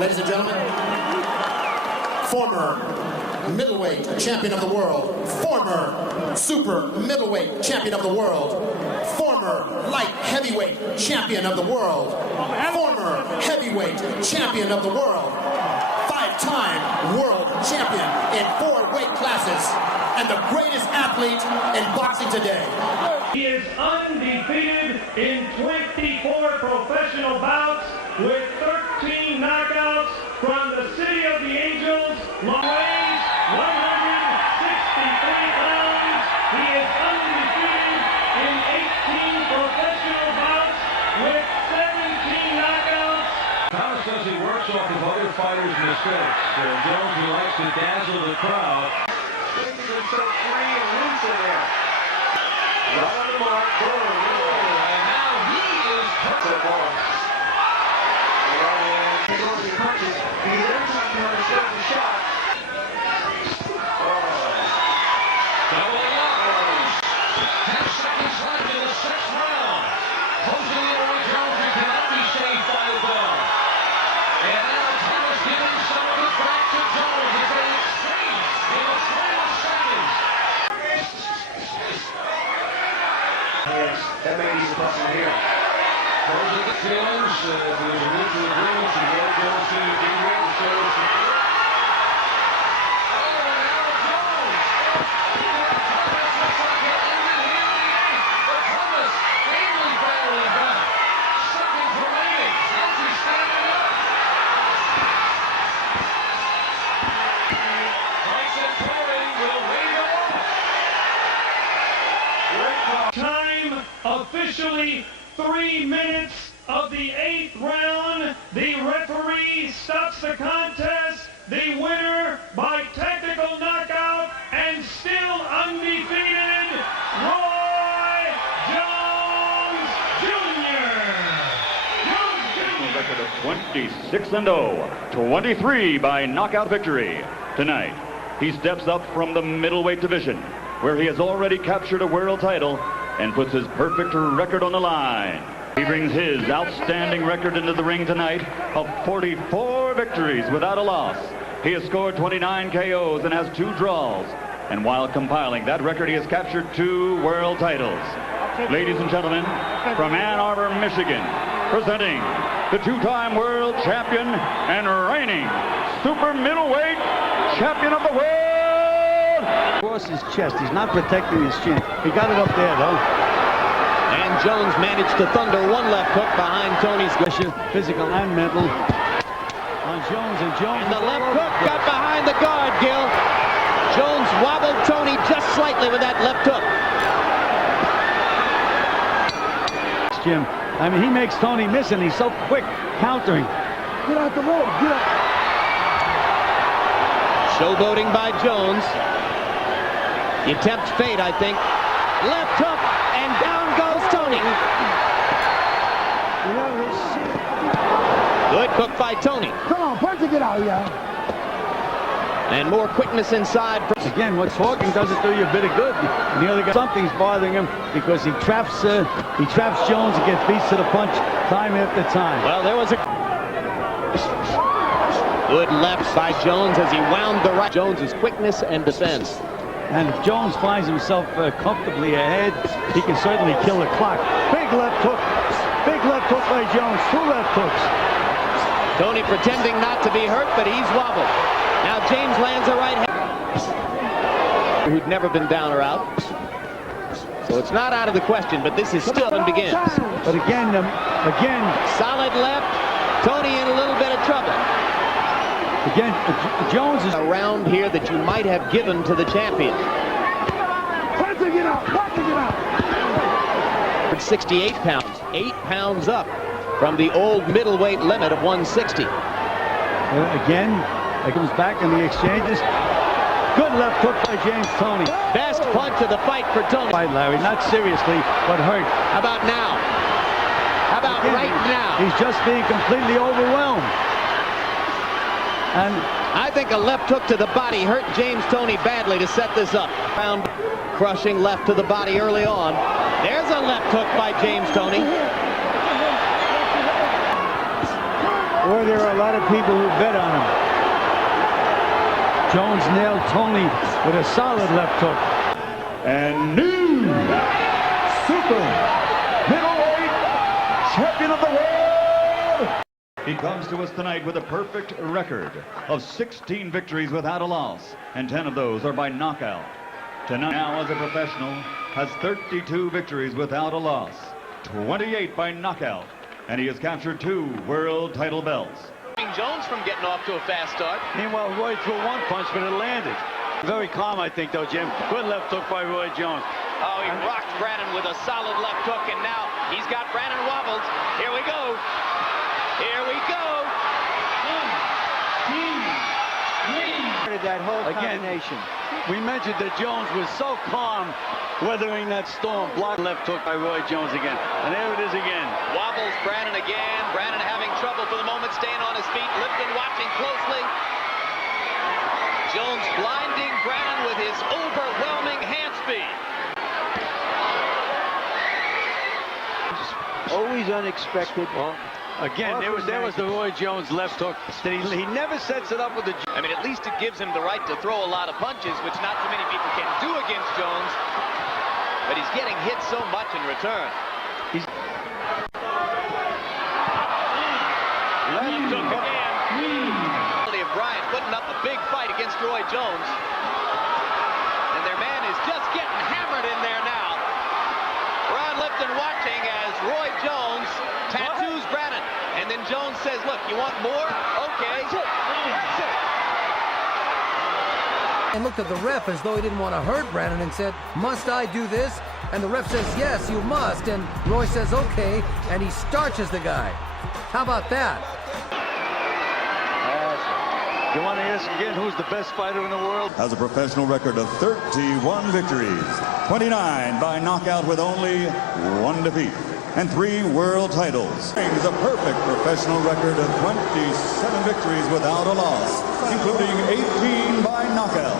Ladies and gentlemen, former middleweight champion of the world, former super middleweight champion of the world, former light heavyweight champion of the world, former heavyweight champion of the world, five-time world champion in 4 weight classes, and the greatest athlete in boxing today. He is undefeated in 24 professional bouts with 13 knockouts from the City of the Angels, long range, 163 pounds. He is undefeated in 18 professional bouts with 17 knockouts. Thomas says he works off of other fighters' mistakes. Jones, who likes to dazzle the crowd. Things are so free and loose in there. Right on the mark, boom. And now he is hurt. He's over the punches. He's there something to stop the shot. Doubling up. 10 seconds left in the 6th round. Posing the orange Jones cannot be saved by the bell. And now Thomas giving some of it back to Jones. It's an exchange in the final seconds. That may be the button here. Posing the Jones. There's a mutual agreement to go Jones to the ring and show support. Time officially 3 minutes of the 8th round. The referee stops the contest. The winner by technical knockout and still undefeated, Roy Jones Jr. Record of 26-0, 23 by knockout victory. Tonight, he steps up from the middleweight division, where he has already captured a world title and puts his perfect record on the line. He brings his outstanding record into the ring tonight of 44 victories without a loss. He has scored 29 KOs and has 2 draws. And while compiling that record, he has captured 2 world titles. Ladies and gentlemen, from Ann Arbor, Michigan, presenting the 2-time world champion and reigning super middleweight champion of the world. Across his chest. He's not protecting his chin. He got it up there, though. And Jones managed to thunder one left hook behind Tony's physical and mental on Jones, and Jones. And the left hook got behind the guard, Gil. Jones wobbled Tony just slightly with that left hook. Jim, I mean, he makes Tony miss, and he's so quick countering. Get out the road, get up. Showboating by Jones. He tempts fate, I think. Left hook, and down goes Tony. Good hook by Tony. Come on, punch it, get out, yeah. And more quickness inside. Again, what talking doesn't do you a bit of good. And the other guy, something's bothering him because he traps Jones and gets beats to the punch time after time. Well, there was a good left by Jones as he wound the right. Jones's quickness and defense. And if Jones finds himself comfortably ahead, he can certainly kill the clock. Big left hook by Jones. 2 left hooks. Tony pretending not to be hurt, but he's wobbled. Now James lands a right hand. Who'd never been down or out. So it's not out of the question, but this is still and begins. But again, solid left. Tony in a little bit of trouble. Again, Jones is around here that you might have given to the champion. 68 pounds, 8 pounds up from the old middleweight limit of 160. Again, it comes back in the exchanges. Good left hook by James Tony. Best punch of the fight for Tony. Fight, Larry, not seriously, but hurt. How about now? How about again, right now? He's just being completely overwhelmed. And I think a left hook to the body hurt James Tony badly to set this up. Round crushing left to the body early on. There's a left hook by James Tony. or there are a lot of people who bet on him. Jones nailed Tony with a solid left hook. And new super middleweight champion of the world. He comes to us tonight with a perfect record of 16 victories without a loss, and 10 of those are by knockout. Tonight, now as a professional, has 32 victories without a loss, 28 by knockout, and he has captured 2 world title belts. Jones from getting off to a fast start. Meanwhile, Roy threw one punch, but it landed. Very calm, I think, though, Jim. Good left hook by Roy Jones. Oh, he rocked Brannon with a solid left hook, and now he's got Brannon wobbled. Here we go. Here we go. That whole combination. We mentioned that Jones was so calm weathering that storm. Blocked left hook by Roy Jones again. And there it is again. Wobbles Brannon again. Brannon having trouble for the moment, staying on his feet. Lipton watching closely. Jones blinding Brannon with his overwhelming hand speed. Always unexpected. Well, again, there was the Roy Jones left hook. He never sets it up with the... I mean, at least it gives him the right to throw a lot of punches, which not too many people can do against Jones. But he's getting hit so much in return. He's... Left hook again. Of Bryant putting up a big fight against Roy Jones. And their man is just getting hammered in there now. Ron Lipton watching as Roy Jones tattoos Brannon. And then Jones says, look, you want more? Okay. And looked at the ref as though he didn't want to hurt Brannon and said, must I do this? And the ref says, yes, you must. And Roy says, okay. And he starches the guy. How about that? You want to ask again who's the best fighter in the world? Has a professional record of 31 victories, 29 by knockout with only 1 defeat, and 3 world titles. Brings a perfect professional record of 27 victories without a loss, including 18 by knockout.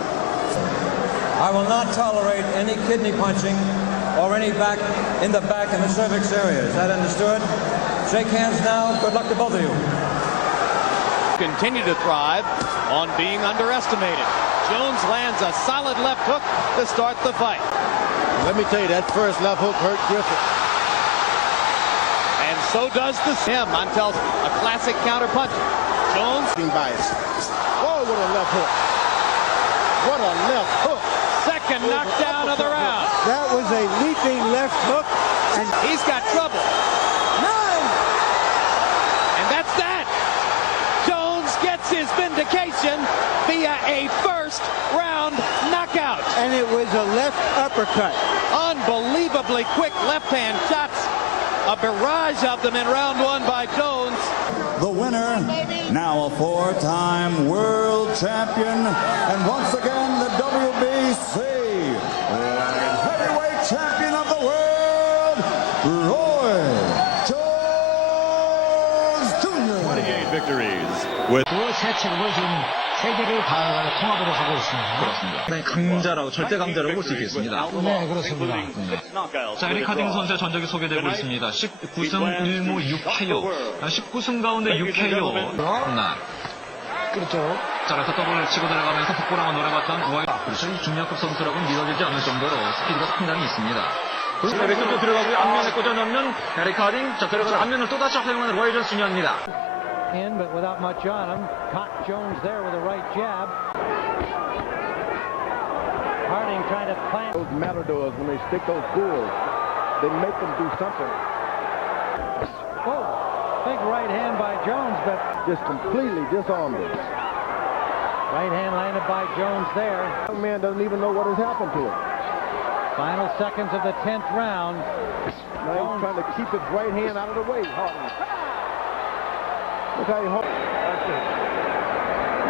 I will not tolerate any kidney punching or any back in the back and the cervix area. Is that understood? Shake hands now. Good luck to both of you. Continue to thrive on being underestimated. Jones lands a solid left hook to start the fight. Let me tell you, that first left hook hurt Griffith. And so does the him. Montel's a classic counter punch. Jones Being biased. Whoa, what a left hook. What a left hook. second knockdown of the round. That was a leaping left hook. And he's got trouble. And that's that. Jones gets his vindication via a first round knockout. And it was a left uppercut. Unbelievably quick left hand shots. A barrage of them in round one by Jones. The winner, now a 4-time world champion, and once again the WBC light heavyweight champion of the world, Roy Jones Jr. 28 victories with 새 체급을 지금 세계를 통합으로 하고 있습니다. 네, 강자라고 절대 강자라고 볼 수 있겠습니다. 네, 그렇습니다. 자, 에릭 하딩 선수의 전적이 소개되고 있습니다. 19승 1무 6KO. 19승 가운데 6KO. 하나. 그렇죠. 자, 그래서 더블을 치고 들어가면서 복부랑을 노려봤던 로이. 그렇죠. 이 중량급 선수라고는 믿어지지 않을 정도로 스피드가 상당히 있습니다. 왼쪽으로 들어가고요. 앞면에 꽂아넣는 에릭 하딩. 자, 들어가서 앞면을 또다시 활용하는 로이 존스 중요합니다. In, but without much on him. Caught Jones there with a right jab. Harding trying to plant. Those matadors, when they stick those goals, they make them do something. Oh, big right hand by Jones, but just completely disarmed him. right hand landed by Jones there. The young man doesn't even know what has happened to him. Final seconds of the 10th round. Now he's trying to keep his right hand out of the way. Harding. Look how he holds. That's it.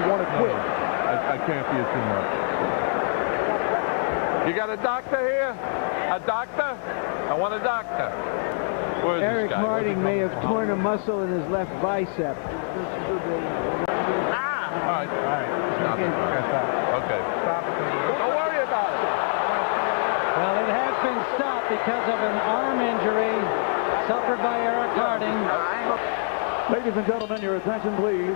You want to quit. I can't see it too much. You got a doctor here? A doctor? I want a doctor. Where's Eric this guy? Harding may have torn a muscle in his left bicep. All right. Stop it. Okay. Stop it. Don't worry about it. Well, it has been stopped because of an arm injury suffered by Eric Harding. Ladies and gentlemen, your attention, please.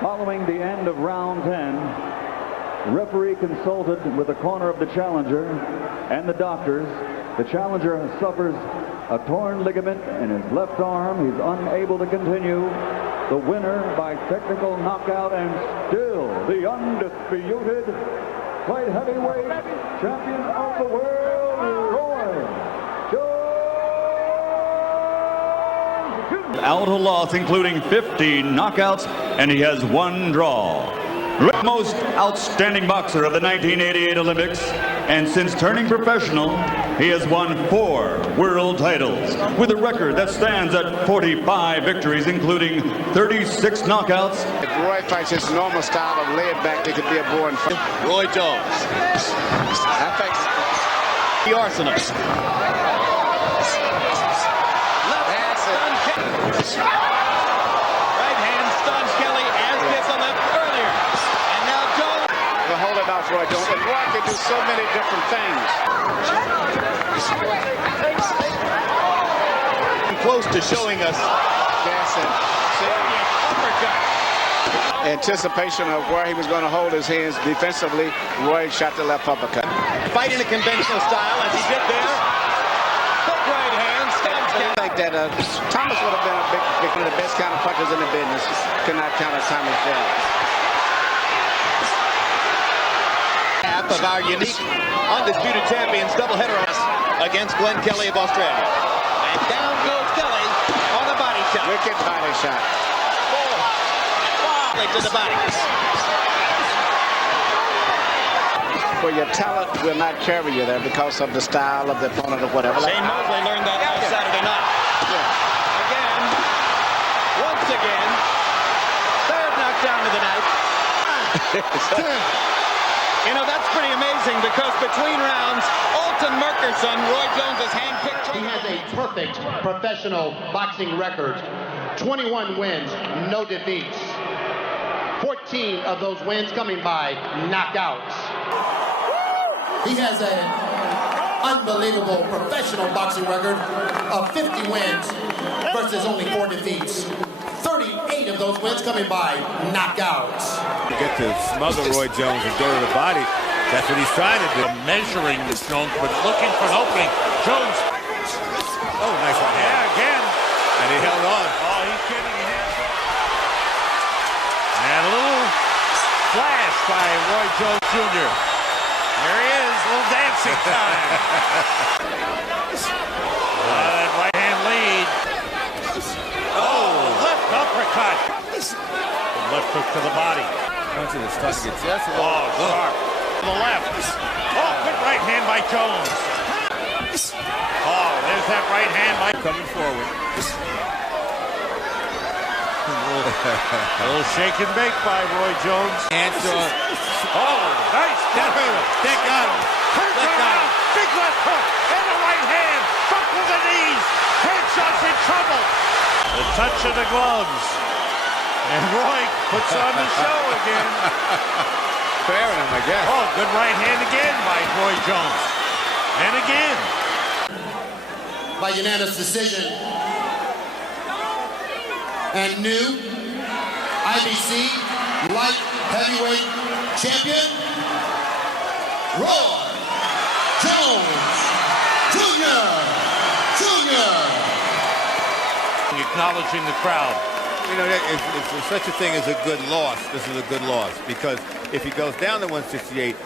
Following the end of round 10, referee consulted with the corner of the challenger and the doctors. The challenger suffers a torn ligament in his left arm. He's unable to continue. The winner by technical knockout and still the undisputed light heavyweight champion of the world, Roy Jones. Out a loss, including 50 knockouts, and he has 1 draw. Most outstanding boxer of the 1988 Olympics, and since turning professional, he has won 4 world titles, with a record that stands at 45 victories, including 36 knockouts. If Roy fights his normal style of laid back, it could be a boring fight. Roy Jones. The Arsenal. Right hand stuns Kelly, as gets the left earlier. And now Jones. The hold it off Roy Jones. And Roy can do so many different things. Close to showing us. Anticipation of where he was going to hold his hands defensively. Roy shot the left uppercut. Fight in a conventional style, as he did there. Hook right hand, stuns Kelly. I think that Thomas would have been one of the best counter punchers in the business. Could not counter Thomas down. Half of our unique undisputed champions doubleheader against Glenn Kelly of Australia. And down goes Kelly on a body shot. Wicked body shot. To the body. For your talent will not carry you there because of the style of the opponent or whatever. Shane Mosley learned that last Saturday night. Again, once again, third knockdown of the night. You know, that's pretty amazing because between rounds, Alton Merkerson, Roy Jones' handpicked. He has a perfect professional boxing record. 21 wins, no defeats. 14 of those wins coming by knockouts. He has an unbelievable professional boxing record of 50 wins versus only 4 defeats. 38 of those wins coming by knockouts. Get to smother Roy Jones and go to the body. That's what he's trying to do. Measuring Jones, but looking for an opening. Jones. Oh, nice one. Yeah, again. And he held on. Oh, he's kidding. And a little flash by Roy Jones Jr. There he is, a little dancing time. That right hand lead. Oh, left uppercut. Left hook to the body. Punching is starting to get chest. Oh, sharp. To the left. Oh, good right hand by Jones. Oh, there's that right hand by coming forward. A little shake and bake by Roy Jones. Oh, nice. That hurt him. That got him. Turns around. Big left hook. And a right hand. Buckle the knees. Headshot's in trouble. The touch of the gloves. And Roy puts on the show again. Fair enough, I guess. Oh, good right hand again by Roy Jones. And again. By unanimous decision. And new IBC light heavyweight champion, Roy Jones Jr. Acknowledging the crowd. You know, if there's such a thing as a good loss, this is a good loss. Because if he goes down to 168,